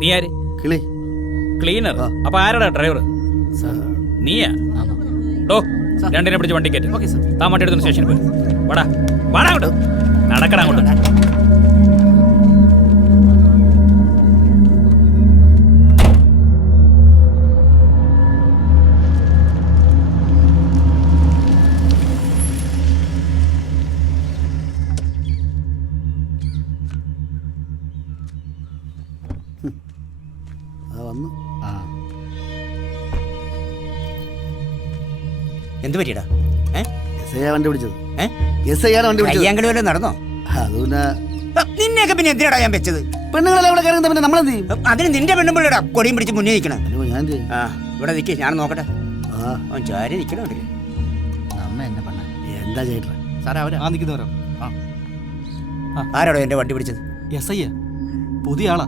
നീ ആര്? കിളി ക്ലീനർ. അപ്പൊ ആരാടാ ഡ്രൈവർ? നീയാ? ഡോ രണ്ടിനെ പിടിച്ച് വണ്ടി കയറ്റി താൻ വണ്ടി എടുത്തു സ്റ്റേഷനിൽ പോയി. വാടാ വാടാ അങ്ങോട്ട്, നടക്കടാ അങ്ങോട്ട്. വന്നു. എന്ത് പറ്റിയടാ? എസ് ഐ വണ്ടി പിടിച്ചത്. എസ് ഐ ആണ് വണ്ടി പിടിച്ചത്. അയ്യാങ്കടി വല്ലതും നടന്നോ? അത് പിന്നെ നിന്നെയൊക്കെ പിന്നെ എന്തിനാടാ ഞാൻ വെച്ചത്? പെണ്ണുങ്ങളെല്ലാം ഇവിടെ കയറുന്നത് പിന്നെ നമ്മളെന്ത് ചെയ്യും? അതിന് നിന്റെ പെണ്ണുമ്പിള്ളടാ കൊടിയും പിടിച്ച് മുന്നേ നിൽക്കണം. ഞാൻ എന്ത് ചെയ്യും? ഇവിടെ നിൽക്കേ, ഞാൻ നോക്കട്ടെ. അവൻ ചാരി നിൽക്കണോണ്ടില്ലേ? നമ്മ എന്നെ പണ്ണ എന്താ ചേട്ടാ സാറേ അവര് നിൽക്കുന്നവരോ? ആരാടോ എന്റെ വണ്ടി പിടിച്ചത്? എസ് ഐ പുതിയ ആളാ.